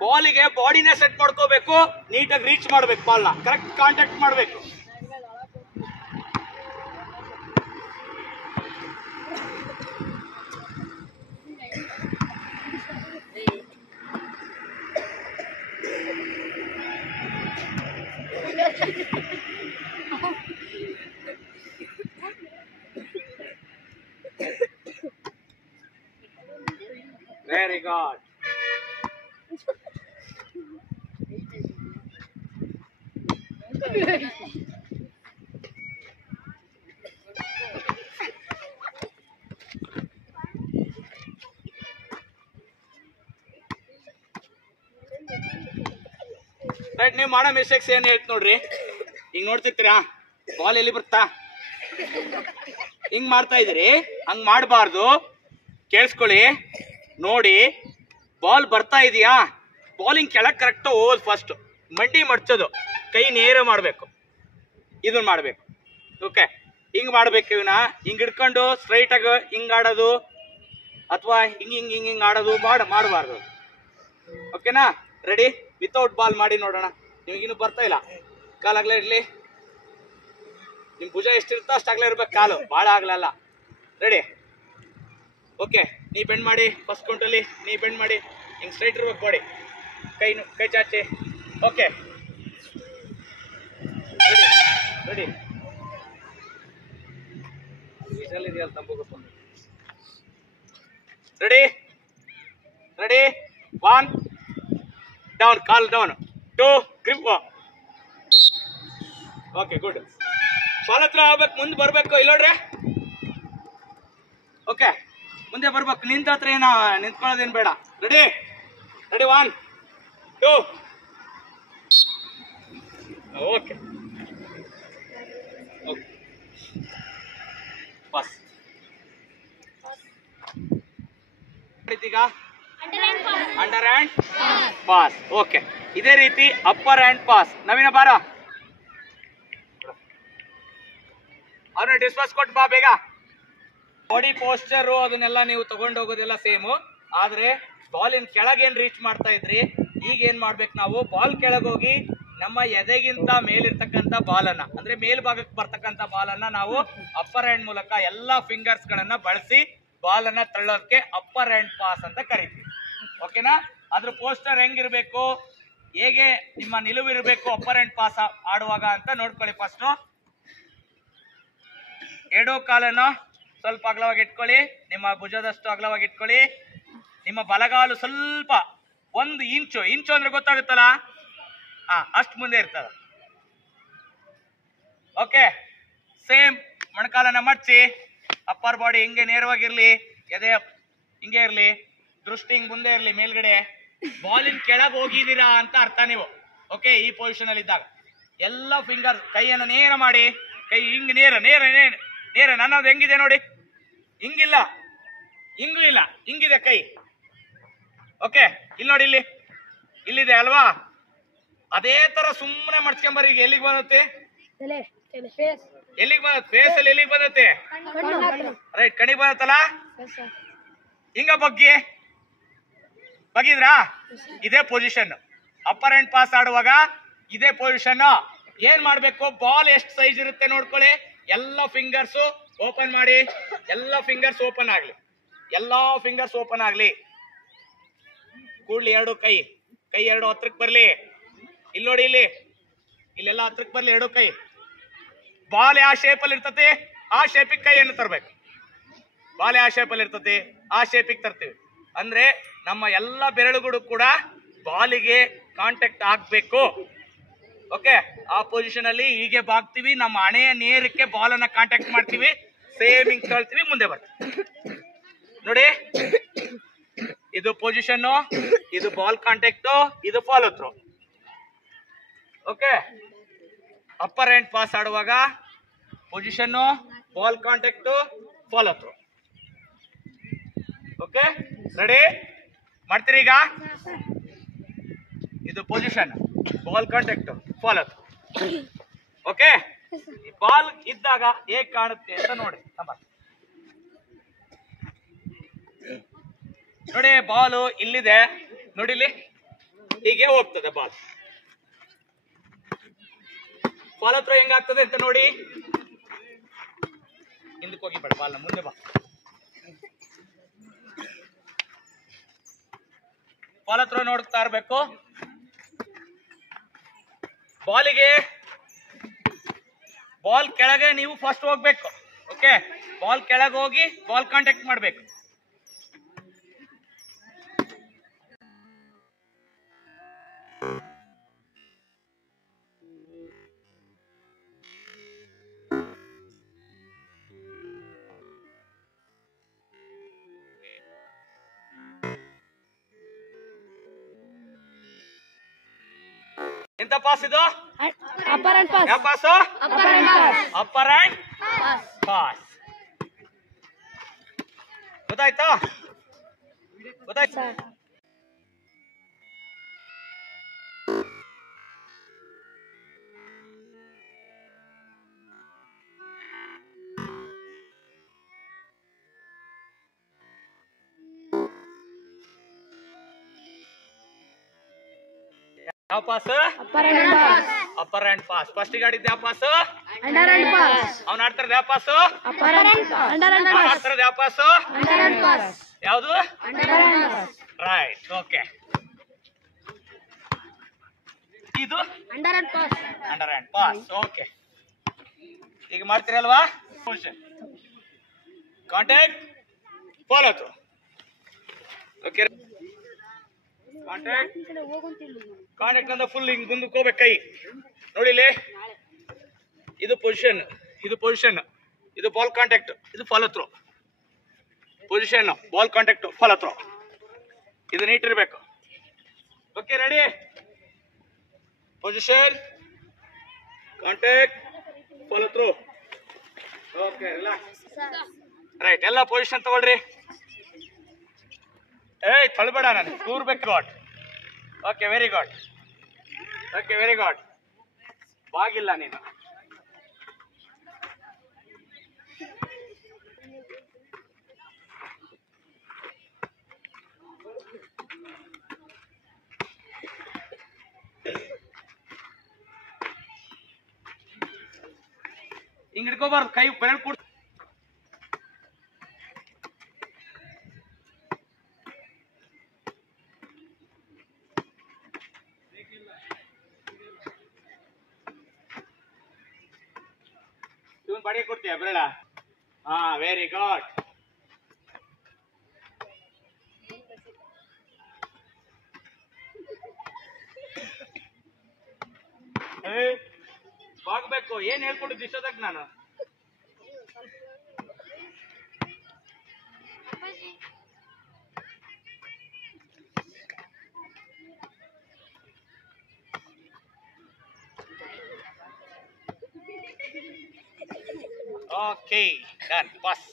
ಬಾಲಿಗೆ ಬಾಡಿನೇ ಸೆಟ್ ಮಾಡ್ಕೋಬೇಕು. ನೀಟಾಗಿ ರೀಚ್ ಮಾಡ್ಬೇಕು, ಬಾಲ್ನ ಕರೆಕ್ಟ್ ಕಾಂಟ್ಯಾಕ್ಟ್ ಮಾಡ್ಬೇಕು. Very good. ರೈಟ್, ನೀವು ಮಾಡೋ ಮಿಸ್ಟೇಕ್ಸ್ ಏನು ಹೇಳ್ತು ನೋಡ್ರಿ. ಹಿಂಗ್ ನೋಡ್ತಿರ್ತೀರಾ, ಬಾಲ್ ಎಲ್ಲಿ ಬರ್ತಾ ಹಿಂಗ್ ಮಾಡ್ತಾ ಇದೀರಿ. ಹಂಗ್ ಮಾಡಬಾರ್ದು. ಕೇಳಿಸ್ಕೊಳ್ಳಿ, ನೋಡಿ, ಬಾಲ್ ಬರ್ತಾ ಇದೆಯಾ, ಬಾಲಿಂಗ್ ಕೆಳಗೆ ಕರೆಕ್ಟ್ ಹೋಗೋದು. ಫಸ್ಟ್ ಮಂಡಿ ಮಡ್ಚೋದು, ಕೈ ನೇರ ಮಾಡಬೇಕು, ಇದನ್ನ ಮಾಡಬೇಕು. ಓಕೆ, ಹಿಂಗ್ ಮಾಡ್ಬೇಕು. ಇವನ್ನ ಹಿಂಗ್ ಹಿಡ್ಕೊಂಡು ಸ್ಟ್ರೈಟ್ ಆಗಿ ಹಿಂಗ್ ಆಡೋದು, ಅಥವಾ ಹಿಂಗ್ ಹಿಂಗ್ ಹಿಂಗ್ ಹಿಂಗ್ ಆಡೋದು ಮಾಡಬಾರ್ದು. ಓಕೆನಾ? ರೆಡಿ? ವಿತೌಟ್ ಬಾಲ್ ಮಾಡಿ ನೋಡೋಣ. ನಿಮಗಿನ್ನೂ ಬರ್ತಾ ಇಲ್ಲ. ಕಾಲಾಗ್ಲೇ ಇರ್ಲಿ. ನಿಮ್ ಭುಜ ಎಷ್ಟಿರುತ್ತೋ ಅಷ್ಟಾಗ್ಲೇ ಇರ್ಬೇಕು, ಕಾಲು ಭಾಳ ಆಗ್ಲಲ್ಲ. ರೆಡಿ? ಓಕೆ, ನೀ ಬೆಂಡ್ ಮಾಡಿ. ಫಸ್ಟ್ ಕೌಂಟಲ್ಲಿ ನೀ ಬೆಂಡ್ ಮಾಡಿ. ಹಿಂಗೆ ಸ್ಟ್ರೈಟ್ ಇರ್ಬೇಕು ಬಾಡಿ. ಕೈ ಚಾಚಿ. Okay, ready? ಇದೆಯಲ್ಲ ತಂಬೋಗಪ್ಪ. ರೆಡಿ? ರೆಡಿ? 1 ಡೌನ್, ಕಾಲ್ down. 2 grip. Okay, good. Ball ಹತ್ರ ಆಗ್ಬೇಕು, ಮುಂದೆ ಬರ್ಬೇಕು. ಇಲ್ಲೋಡ್ರಿ. ಓಕೆ, ಮುಂದೆ ಬರ್ಬೇಕು. ನಿಂತ ಹತ್ರ ಏನ ನಿಂತ್ಕೊಳ್ಳೋದೇನು ಬೇಡ. Ready? Ready? 1 2. Okay, okay, pass. ಈಗ ಅಂಡರ್ ಹ್ಯಾಂಡ್ ಪಾಸ್. ಓಕೆ, ಇದೇ ರೀತಿ ಅಪ್ಪರ್ ಹ್ಯಾಂಡ್ ಪಾಸ್. ನವೀನ ಬಾರ, ಅವ್ರನ್ನ ಡಿಸ್ಪರ್ಸ್ ಕೊಟ್ಟು ಬಾ ಬೇಗ. ಬಾಡಿ ಪೋಸ್ಚರು ಅದನ್ನೆಲ್ಲ ನೀವು ತಗೊಂಡು ಹೋಗೋದೆಲ್ಲ ಸೇಮು. ಆದ್ರೆ ಬಾಲಿನ ಕೆಳಗೇನು ರೀಚ್ ಮಾಡ್ತಾ ಇದ್ರಿ, ಈಗ ಏನ್ ಮಾಡ್ಬೇಕು ನಾವು, ಬಾಲ್ ಕೆಳಗೋಗಿ ನಮ್ಮ ಎದೆಗಿಂತ ಮೇಲಿರ್ತಕ್ಕಂಥ ಬಾಲನ್ನ, ಅಂದ್ರೆ ಮೇಲ್ಭಾಗಕ್ಕೆ ಬರ್ತಕ್ಕಂಥ ಬಾಲನ್ನ ನಾವು ಅಪ್ಪರ್ ಹ್ಯಾಂಡ್ ಮೂಲಕ ಎಲ್ಲಾ ಫಿಂಗರ್ಸ್ ಗಳನ್ನ ಬಳಸಿ ಬಾಲನ್ನ ತಳ್ಳೋದಕ್ಕೆ ಅಪ್ಪರ್ ಹ್ಯಾಂಡ್ ಪಾಸ್ ಅಂತ ಕರಿತೀವಿ. ಓಕೆನಾ? ಅದ್ರ ಪೋಸ್ಟರ್ ಹೆಂಗಿರ್ಬೇಕು, ಹೇಗೆ ನಿಮ್ಮ ನಿಲುವು ಇರಬೇಕು ಅಪ್ಪರ್ ಹ್ಯಾಂಡ್ ಪಾಸ್ ಆಡುವಾಗ ಅಂತ ನೋಡ್ಕೊಳ್ಳಿ. ಫಸ್ಟ್ ಎಡೋ ಕಾಲನ್ನು ಸ್ವಲ್ಪ ಅಗಲವಾಗಿ ಇಟ್ಕೊಳ್ಳಿ, ನಿಮ್ಮ ಭುಜದಷ್ಟು ಅಗಲವಾಗಿ ಇಟ್ಕೊಳ್ಳಿ. ನಿಮ್ಮ ಬಲಗಾಲು ಸ್ವಲ್ಪ 1 ಇಂಚು. ಇಂಚು ಅಂದ್ರೆ ಗೊತ್ತಾಗುತ್ತಲ್ಲ, ಅಷ್ಟು ಮುಂದೆ ಇರ್ತದ. ಓಕೆ, ಸೇಮ್ ಮೊಣಕಾಲನ್ನ ಮಡ್ಚಿ, ಅಪ್ಪರ್ ಬಾಡಿ ಹಿಂಗೆ ನೇರವಾಗಿರ್ಲಿ, ಎದೆ ಹಿಂಗೆ ಇರ್ಲಿ, ದೃಷ್ಟಿ ಹಿಂಗ್ ಮುಂದೆ ಇರ್ಲಿ ಮೇಲ್ಗಡೆ. ಬಾಲಿನ ಕೆಳಗೆ ಹೋಗಿದ್ದೀರಾ ಅಂತ ಅರ್ಥ ನೀವು. ಓಕೆ, ಈ ಪೊಸಿಷನ್ ಅಲ್ಲಿ ಇದ್ದಾಗ ಎಲ್ಲ ಫಿಂಗರ್ ಕೈಯನ್ನು ನೇರ ಮಾಡಿ, ಕೈ ಹಿಂಗ್ ನೇರ ನೇರ ನೇರ ನೇರ. ನನ್ನದು ಹೆಂಗಿದೆ ನೋಡಿ, ಹಿಂಗಿಲ್ಲ, ಹಿಂಗೂ ಇಲ್ಲ, ಹಿಂಗಿದೆ ಕೈ. ಓಕೆ, ಇಲ್ಲಿ ನೋಡಿ, ಇಲ್ಲಿದೆ ಅಲ್ವಾ, ಅದೇ ತರ ಸುಮ್ಮನೆ ಮಡ್ಸ್ಕೊಂಬರಿ. ಈಗ ಎಲ್ಲಿಗೆ ಬಂದತ್ತೆ? ಎಲ್ಲಿಗೆ ಬಂದತ್ತೆ? ಫೇಸ್ ಅಲ್ಲಿ ಎಲ್ಲಿಗೆ ಬಂದತ್ತೆ? ರೈಟ್, ಕಣಿಗೆ ಬಂದತ್ತಲ್ಲ. ಹಿಂಗ ಬಗ್ಗಿದ್ರಾ? ಇದೇ ಪೊಸಿಷನ್. ಅಪ್ಪರ್ ಹ್ಯಾಂಡ್ ಪಾಸ್ ಆಡುವಾಗ ಇದೇ ಪೊಸಿಷನ್. ಏನ್ ಮಾಡ್ಬೇಕು, ಬಾಲ್ ಎಷ್ಟು ಸೈಜ್ ಇರುತ್ತೆ ನೋಡ್ಕೊಳ್ಳಿ. ಎಲ್ಲ ಫಿಂಗರ್ಸ್ ಓಪನ್ ಮಾಡಿ, ಎಲ್ಲ ಫಿಂಗರ್ಸ್ ಓಪನ್ ಆಗ್ಲಿ, ಎಲ್ಲಾ ಫಿಂಗರ್ಸ್ ಓಪನ್ ಆಗ್ಲಿ. ಕೂಡ್ಲಿ ಎರಡು ಕೈ ಎರಡು ಹತ್ರಕ್ಕೆ ಬರ್ಲಿ. ಇಲ್ಲಿ ನೋಡಿ, ಇಲ್ಲೆಲ್ಲ ಹತ್ರಕ್ಕೆ ಬರ್ಲಿ ಎರಡು ಕೈ. ಬಾಲ್ ಯಾವ ಶೇಪ್ ಅಲ್ಲಿ ಇರ್ತತಿ ಆ ಶೇಪಿಗೆ ಕೈಯನ್ನು ತರಬೇಕು. ಬಾಲ್ ಯಾವ ಶೇಪ್ ಅಲ್ಲಿ ಇರ್ತತಿ ಆ ಶೇಪಿಗೆ ತರ್ತೀವಿ. ಅಂದ್ರೆ ನಮ್ಮ ಎಲ್ಲ ಬೆರಳುಗಳು ಕೂಡ ಬಾಲಿಗೆ ಕಾಂಟ್ಯಾಕ್ಟ್ ಆಗ್ಬೇಕು. ಓಕೆ, ಆ ಪೊಸಿಷನ್ ಅಲ್ಲಿ ಹೀಗೆ ಬಾಗ್ತೀವಿ, ನಮ್ಮ ಹಣೆಯ ನೇರಕ್ಕೆ ಬಾಲ್ ಅನ್ನ ಕಾಂಟ್ಯಾಕ್ಟ್ ಮಾಡ್ತೀವಿ. ಸೇಮ್ ಹಿಂಗ್ ತಳ್ತೀವಿ, ಮುಂದೆ ಬರ್ತೀವಿ. ನೋಡಿ, ಇದು ಪೊಸಿಷನ್, ಇದು ಬಾಲ್ ಕಾಂಟ್ಯಾಕ್ಟ್, ಇದು follow through. Okay, upper hand pass ಆಡುವಾಗ position, ball contact, follow through. Okay, ready ಮಾಡ್ತೀರಿ ಈಗ? ಇದು position, ball contact, follow through. Okay, ball ಇದ್ದಾಗ ಹೇಗ್ ಕಾಣುತ್ತೆ ಅಂತ ನೋಡಿ. ನೋಡಿ, ಬಾಲ್ ಇಲ್ಲಿದೆ ನೋಡಿ, ಹೀಗೆ ಹೋಗ್ತದೆ ಬಾಲ್. ಫಾಲೋ ಥ್ರೋ ಹೆಂಗಾಗ್ತದೆ ಅಂತ ನೋಡಿ. ಹಿಂದಕ್ಕೆ ಹೋಗಿ ಬೇಡ, ಬಾಲ್ನ ಮುಂದೆ ಬಾ. ಫಾಲೋ ಥ್ರೋ ನೋಡ್ತಾ ಇರ್ಬೇಕು. ಬಾಲ್ ಕೆಳಗೆ ನೀವು ಫಸ್ಟ್ ಹೋಗ್ಬೇಕು. ಓಕೆ, ಬಾಲ್ ಕೆಳಗೆ ಹೋಗಿ ಬಾಲ್ ಕಾಂಟ್ಯಾಕ್ಟ್ ಮಾಡ್ಬೇಕು. ಎಂತ ಪಾಸ್ ಇದು? Upper hand pass. ಯಾವ pass? Upper hand pass. Upper hand pass. ಗೊತ್ತಾಯ್ತಾ? ಗೊತ್ತಾಯ್ತಾ? ಯಾವ pass? Upper hand pass. Upper hand pass. First ಗಾಡಿದ್ದು ಯಾವ ಪಾಸ್? Under hand pass. ಅವ್ನು ಆಡ್ತಾರದ ಯಾವ pass? Upper hand pass. Under hand pass. ಆಡ್ತಾರದ ಯಾವ ಪಾಸು? Under hand pass. ಯಾವುದು? Under hand pass. Right, okay. ಇದು under hand pass. Under hand pass. Okay, ಈಗ ಮಾಡ್ತೀರಲ್ವಾ? Position, contact, follow through. Okay, contact ಅಂದ್ರೆ ಫುಲ್ ಹಿಂಗ್ ಮುಂದಕ್ಕೆ ಹೋಗ್ಬೇಕು ಕೈ. ನೋಡಿ ಇಲ್ಲಿ, ಇದು ಪೊಸಿಷನ್, ಇದು ಬಾಲ್ ಕಾಂಟ್ಯಾಕ್ಟ್, ಇದು follow through. Position, ball contact, follow through. ಇದು ನೀಟ್ ಇರಬೇಕು. Okay, ready? Position, contact, follow through. Okay, relax. Right, ಎಲ್ಲ ಪೊಸಿಷನ್ ತಗೊಳ್ರಿ. ಏಯ್ ತಳ್ಬೇಡ, ನಾನು ಕೂರ್ಬೇಕು. ಗಾಡ್. Okay, very good. Okay, very good. ಬಾಗಿಲ್ಲ ನೀನು. ಹಿಂಗ್ ಹಿಡ್ಕೋಬಾರ್ದು, ಕೈ ಬೆರಳು ಕೂಡ. ಇವನ್ ಬಾಡಿಗೆ ಕೊಡ್ತೀಯ ಬೆರಳ? ಹಾ, ವೆರಿ ಗುಡ್. ಮಾಡ್ಬೇಕು. ಏನ್ ಹೇಳ್ಕೊಟ್ಟಿದ್ದು ಇಷ್ಟೊತ್ತಾಗ ನಾನು? Okay, done, pass.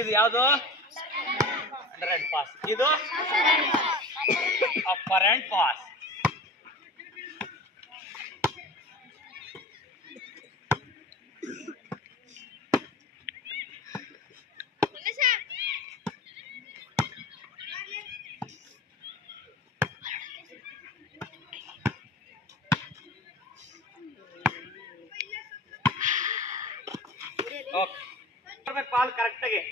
ಇದು ಯಾವುದು? Under pass. ಇದು ಅಪ್ಪರ್ ಅಂಡ್ ಪಾಸ್. ಓಕೆ, ಪಾಲ್ ಕರೆಕ್ಟಾಗಿ.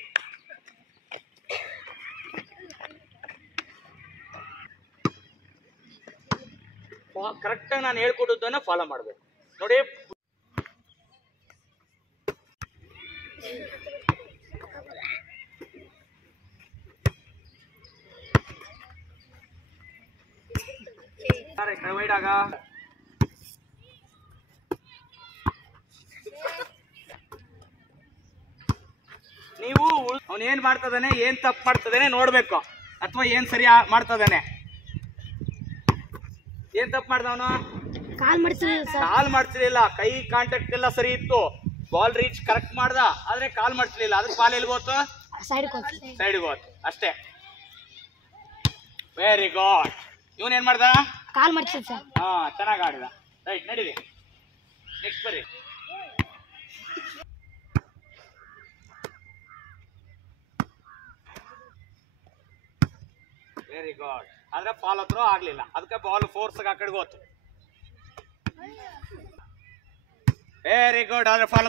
ಕರೆಕ್ಟಾಗಿ ನಾನು ಹೇಳ್ಕೊಡುದನ್ನ ಫಾಲೋ ಮಾಡ್ಬೇಕು ನೋಡಿ. ವೈಡ್ ಆಗ ನೀವು ಅವನ್ ಏನ್ ಮಾಡ್ತದಾನೆ, ಏನ್ ತಪ್ಪು ಮಾಡ್ತದಾನೆ ನೋಡ್ಬೇಕು, ಅಥವಾ ಏನ್ ಸರಿ ಮಾಡ್ತದಾನೆ. ಏನ್ ತಪ್ಪು ಮಾಡ್ದವನು? ಕಾಲ್ ಮಾಡ್ತಿರ್ಲಿಲ್ಲ, ಕೈ ಕಾಂಟ್ಯಾಕ್ಟ್ ಎಲ್ಲ ಸರಿ ಇತ್ತು, ಬಾಲ್ ರೀಚ್ ಕರೆಕ್ಟ್ ಮಾಡ್ದ, ಆದ್ರೆ ಕಾಲ್ ಮಾಡ್ತಿರ್ಲಿಲ್ಲ. ಅದಕ್ಕೆ ಬಾಲ್ ಎಲ್ಲಿ ಹೋತು? ಸೈಡ್ಗೆ ಹೋತು ಅಷ್ಟೇ. Very good. ಇವನ್ ಏನ್ ಮಾಡ್ದ? ಕಾಲ್ ಮಾಡ್ತಿದ್ದ ಸರ್. ಹಾ, ಚೆನ್ನಾಗಿ ಆಡಿದ. ರೈಟ್, ನಡೀರಿ. ನೆಕ್ಸ್ಟ್ ಬರ್ರಿ. Very good. ಆದ್ರೆ ಬಾಲ್ ಹತ್ರ ಆಗ್ಲಿಲ್ಲ, ಅದಕ್ಕೆ ಬಾಲ್ ಫೋರ್ಸ್ ಆ ಕಡೆಗೆ ಹೋತು. Very good. ಆದ್ರೆ ಫಾಲ್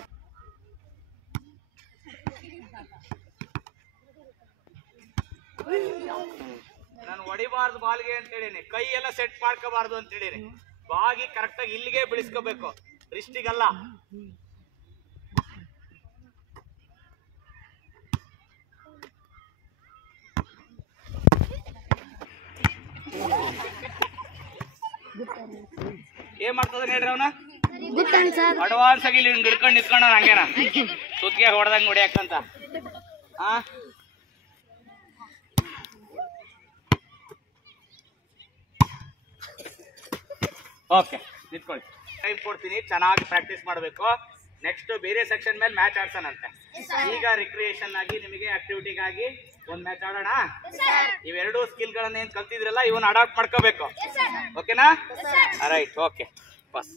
ನಾನು ಹೊಡಿಬಾರ್ದು ಬಾಲ್ಗೆ ಅಂತ ಹೇಳಿನಿ, ಕೈ ಎಲ್ಲ ಸೆಟ್ ಮಾಡ್ಕೋಬಾರ್ದು ಅಂತ ಹೇಳಿನಿ. ಬಾಗಿ ಕರೆಕ್ಟಾಗಿ ಇಲ್ಲಿಗೆ ಬಿಡಿಸ್ಕೋಬೇಕು, ರಿಸ್ಟಿಗಲ್ಲ. ಏನ್ ಮಾಡ್ತದ ಹೇಳ್ರಿ ಅವನ? ಅಡ್ವಾನ್ಸ್ ಆಗಿ ಇಲ್ಲಿ ಹಿಡ್ಕೊಂಡು ನಿಂತ್ಕೊಂಡ ಹಂಗೇನ ಸುತ್ತಿಗೆ ಹೊಡೆದಂಗ್ ಹೊಡಿಯಾಕಂತ. ಹಾ, ಓಕೆ, ನಿಂತ್ಕೊಳ್ಳಿ. ಟೈಮ್ ಕೊಡ್ತೀನಿ, ಚೆನ್ನಾಗಿ ಪ್ರಾಕ್ಟೀಸ್ ಮಾಡಬೇಕು. ನೆಕ್ಸ್ಟ್ ಬೇರೆ ಸೆಕ್ಷನ್ ಮೇಲೆ ಮ್ಯಾಚ್ ಆಡ್ಸೋಣಂತೆ. ಈಗ ರಿಕ್ರಿಯೇಷನ್ ಆಗಿ ನಿಮಗೆ ಆಕ್ಟಿವಿಟಿಗಾಗಿ ಒಂದ್ ಮ್ಯಾಚ್ ಆಡೋಣ. ಇವೆರಡು ಸ್ಕಿಲ್ ಗಳನ್ನ ಏನ್ ಕಲ್ತಿದ್ರಲ್ಲ ಇವನ್ ಅಡಾಪ್ಟ್ ಮಾಡ್ಕೋಬೇಕು. ಓಕೆನಾ? Right, okay, bus.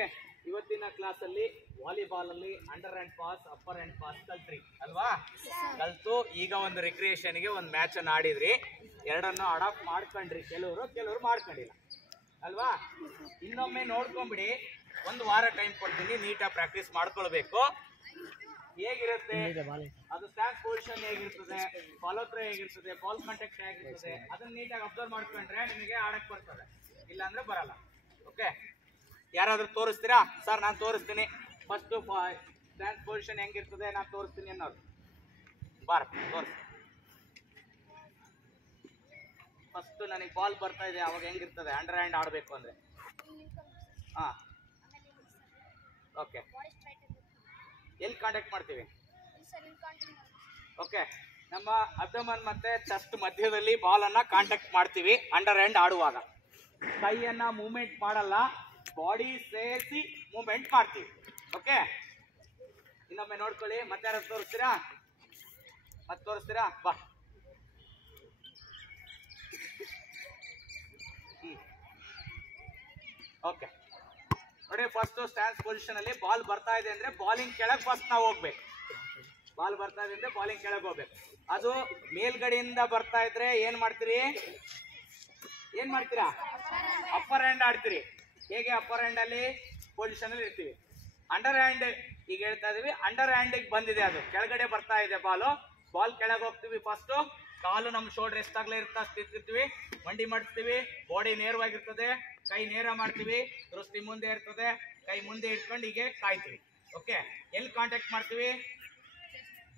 ಓಕೆ, ಇವತ್ತಿನ ಕ್ಲಾಸಲ್ಲಿ ವಾಲಿಬಾಲ್ ಅಲ್ಲಿ under hand pass, upper hand pass ಕಲ್ತ್ರಿ ಅಲ್ವಾ? ಕಲ್ತು ಈಗ ಒಂದು ರಿಕ್ರಿಯೇಷನ್ಗೆ ಒಂದು ಮ್ಯಾಚ್ ಅನ್ನು ಆಡಿದ್ರಿ. ಎರಡನ್ನು ಅಡಾಪ್ಟ್ ಮಾಡ್ಕೊಂಡ್ರಿ, ಕೆಲವರು ಮಾಡ್ಕೊಂಡಿಲ್ಲ ಅಲ್ವಾ? ಇನ್ನೊಮ್ಮೆ ನೋಡ್ಕೊಂಬಿಡಿ, ಒಂದು ವಾರ ಟೈಮ್ ಕೊಡ್ತೀನಿ, ನೀಟಾಗಿ ಪ್ರಾಕ್ಟೀಸ್ ಮಾಡ್ಕೊಳ್ಬೇಕು. ಹೇಗಿರುತ್ತೆ ಅದು, ಸ್ಟ್ಯಾನ್ಸ್ ಪೊಸಿಷನ್ ಹೇಗಿರ್ತದೆ, ಫಾಲೋ ಥ್ರೋ ಹೇಗಿರ್ತದೆ, ಬಾಲ್ ಕಾಂಟ್ಯಾಕ್ಟ್ ಹೇಗಿರ್ತದೆ, ಅದನ್ನ ನೀಟಾಗಿ ಅಬ್ಸರ್ವ್ ಮಾಡ್ಕೊಂಡ್ರೆ ನಿಮಗೆ ಆಡಕ್ ಬರ್ತದೆ, ಇಲ್ಲ ಅಂದ್ರೆ ಬರಲ್ಲ. ಓಕೆ, ಯಾರಾದ್ರೂ ತೋರಿಸ್ತೀರಾ? ಸರ್ ನಾನು ತೋರಿಸ್ತೀನಿ, ಫಸ್ಟ್ ಸ್ಟ್ಯಾನ್ಸ್ ಪೊಸಿಷನ್ ಹೆಂಗಿರ್ತದೆ ನಾನು ತೋರಿಸ್ತೀನಿ ಅನ್ನೋದು. ತೋರಿಸಿ. ಫಸ್ಟ್ ನನಗೆ ಬಾಲ್ ಬರ್ತಾ ಇದೆ, ಅವಾಗ ಹೆಂಗಿರ್ತದೆ ಅಂಡರ್ ಹ್ಯಾಂಡ್ ಆಡಬೇಕು ಅಂದ್ರೆ? ಹಾ, ಓಕೆ. ಎಲ್ಲಿ ಕಾಂಟ್ಯಾಕ್ಟ್ ಮಾಡ್ತೀವಿ? ಓಕೆ, ನಮ್ಮ ಅಬ್ಡಮನ್ ಮತ್ತೆ ಚೆಸ್ಟ್ ಮಧ್ಯದಲ್ಲಿ ಬಾಲ್ ಅನ್ನ ಕಾಂಟ್ಯಾಕ್ಟ್ ಮಾಡ್ತೀವಿ ಅಂಡರ್ ಹ್ಯಾಂಡ್ ಆಡುವಾಗ. ಕೈಯನ್ನ ಮೂವ್ಮೆಂಟ್ ಮಾಡಲ್ಲ, ಬಾಡಿ ಸೇರಿಸಿ ಮೂವ್ಮೆಂಟ್ ಮಾಡ್ತೀವಿ. ಓಕೆ, ಇನ್ನೊಮ್ಮೆ ನೋಡ್ಕೊಳ್ಳಿ. ಮತ್ತೆ ಯಾರು ತೋರಿಸ್ತೀರಾ? ಮತ್ತೆ ತೋರಿಸ್ತೀರಾ? ಬಾ. ಓಕೆ ನೋಡಿ, ಫಸ್ಟ್ ಸ್ಟ್ಯಾನ್ಸ್ ಪೊಸಿಷನ್ ಅಲ್ಲಿ ಬಾಲ್ ಬರ್ತಾ ಇದೆ ಅಂದ್ರೆ ಬಾಲಿಂಗ್ ಕೆಳಗೆ ಫಸ್ಟ್ ನಾವು ಹೋಗ್ಬೇಕು. ಬಾಲ್ ಬರ್ತಾ ಇದೆ ಅಂದ್ರೆ ಬಾಲಿಂಗ್ ಕೆಳಗೆ ಹೋಗ್ಬೇಕು. ಅದು ಮೇಲ್ಗಡೆಯಿಂದ ಬರ್ತಾ ಇದ್ರೆ ಏನ್ ಮಾಡ್ತೀರಾ? ಅಪ್ಪರ್ ಹ್ಯಾಂಡ್ ಆಡ್ತೀರಿ. ಹೇಗೆ? ಅಪ್ಪರ್ ಹ್ಯಾಂಡ್ ಅಲ್ಲಿ ಪೊಸಿಷನ್ ಅಲ್ಲಿ ಇರ್ತೀವಿ. ಅಂಡರ್ ಹ್ಯಾಂಡ್ ಈಗ ಹೇಳ್ತಾ ಇದೀವಿ, ಅಂಡರ್ ಹ್ಯಾಂಡ್ ಬಂದಿದೆ, ಅದು ಕೆಳಗಡೆ ಬರ್ತಾ ಇದೆ ಬಾಲ್ ಕೆಳಗೆ ಹೋಗ್ತೀವಿ. ಫಸ್ಟ್ ಕಾಲು ನಮ್ಮ ಶೋಲ್ಡರ್ ಎಷ್ಟಾಗ್ಲೇ ಸ್ಥಿತಿರ್ತೀವಿ, ಮಂಡಿ ಮಾಡ್ತೀವಿ, ಬಾಡಿ ನೇರವಾಗಿರ್ತದೆ, ಕೈ ನೇರ ಮಾಡ್ತೀವಿ, ದೃಷ್ಟಿ ಮುಂದೆ ಇರ್ತದೆ, ಕೈ ಮುಂದೆ ಇಟ್ಕೊಂಡು ಹೀಗೆ ಕಾಯ್ತೀವಿ. ಓಕೆ, ಎಲ್ಲಿ ಕಾಂಟ್ಯಾಕ್ಟ್ ಮಾಡ್ತೀವಿ?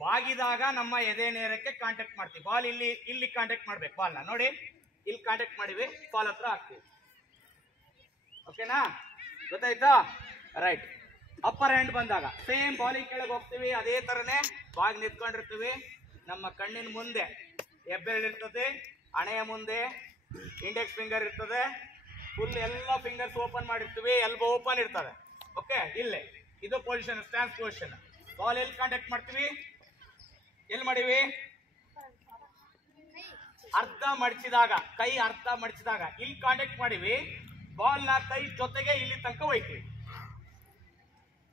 ಬಾಗಿದಾಗ ನಮ್ಮ ಎದೆ ನೇರಕ್ಕೆ ಕಾಂಟ್ಯಾಕ್ಟ್ ಮಾಡ್ತೀವಿ. ಬಾಲ್ ಇಲ್ಲಿ ಕಾಂಟ್ಯಾಕ್ಟ್ ಮಾಡ್ಬೇಕು. ಬಾಲ್ನ ನೋಡಿ, ಇಲ್ಲಿ ಕಾಂಟ್ಯಾಕ್ಟ್ ಮಾಡಿವಿ, ಬಾಲ್ ಹತ್ರ ಹಾಕ್ತೀವಿ. ಓಕೆನಾ? ಗೊತ್ತಾಯ್ತಾ? ರೈಟ್. ಅಪ್ಪರ್ ಹ್ಯಾಂಡ್ ಬಂದಾಗ ಸೇಮ್ ಬಾಲಿಂಗ್ ಕೆಳಗೆ ಹೋಗ್ತೀವಿ, ಅದೇ ತರನೇ ಬಾಗಿ ನಿಂತ್ಕೊಂಡಿರ್ತೀವಿ. ನಮ್ಮ ಕಣ್ಣಿನ ಮುಂದೆ ಹೆಬ್ಬೆರಳು ಇರ್ತದೆ, ಹಣೆಯ ಮುಂದೆ ಇಂಡೆಕ್ಸ್ ಫಿಂಗರ್ ಇರ್ತದೆ, ಫುಲ್ ಎಲ್ಲ ಫಿಂಗರ್ಸ್ ಓಪನ್ ಮಾಡಿರ್ತೀವಿ, ಎಲ್ಬೋ ಓಪನ್ ಇರ್ತದೆ. ಓಕೆ, ಇಲ್ಲೇ ಇದು ಪೊಸಿಷನ್, ಸ್ಟ್ಯಾನ್ಸ್ ಪೊಸಿಷನ್. ಬಾಲ್ ಎಲ್ಲಿ ಕಾಂಟ್ಯಾಕ್ಟ್ ಮಾಡ್ತೀವಿ? ಎಲ್ಲಿ ಮಾಡಿವಿ? ಅರ್ಧ ಮಡಚಿದಾಗ, ಕೈ ಅರ್ಧ ಮಡಚಿದಾಗ ಇಲ್ಲಿ ಕಾಂಟ್ಯಾಕ್ಟ್ ಮಾಡಿವಿ. ಬಾಲ್ ನ ಕೈ ಜೊತೆಗೆ ಇಲ್ಲಿ ತನಕ ಹೋಯ್ತೀವಿ.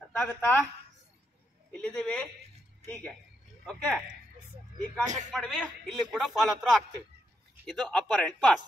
ಅರ್ಥ ಆಗುತ್ತಾ? ಇಲ್ಲಿದ್ದೀವಿ, ಹೀಗೆ. ಓಕೆ, ಈಗ ಕಾಂಟ್ಯಾಕ್ಟ್ ಮಾಡಿವಿ, ಇಲ್ಲಿ ಕೂಡ ಬಾಲ್ ಹತ್ರ ಹಾಕ್ತೀವಿ. ಇದು ಅಪ್ಪರ್ ಹ್ಯಾಂಡ್ ಪಾಸ್.